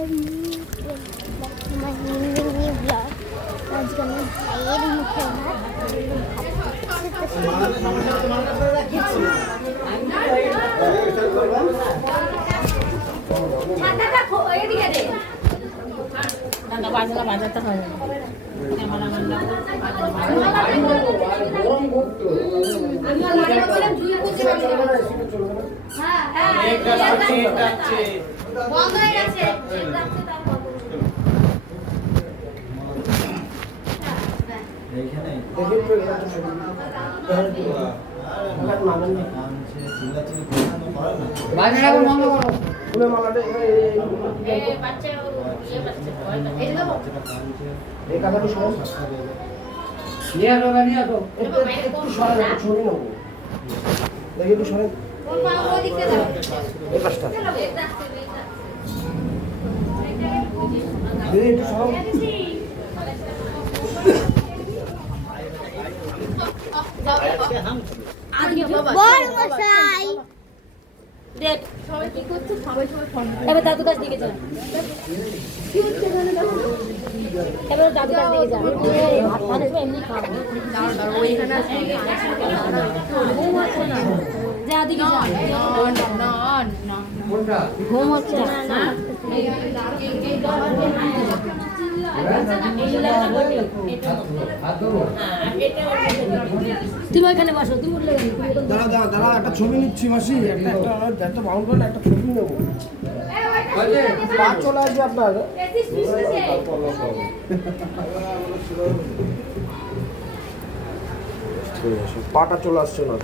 আজকে আমি ভাইয়ের মুখে বাজাতে হয় এবার দাদু কাছ দিকে যান, এবার দাদু কাছ দিকে যান। ভাত এমনি খাওয়া যা দিকে ঘুম হচ্ছে না। তুমি ওইখানে বসো, তুমি উঠলে দাঁড়া দাঁড়া দাঁড়া, একটা ছবি নিচ্ছি মাসি, একটা বাউন্ড করে একটা ছবি নেবো। পা চলে আসবে আপনার, পাটা চলে আসছে না।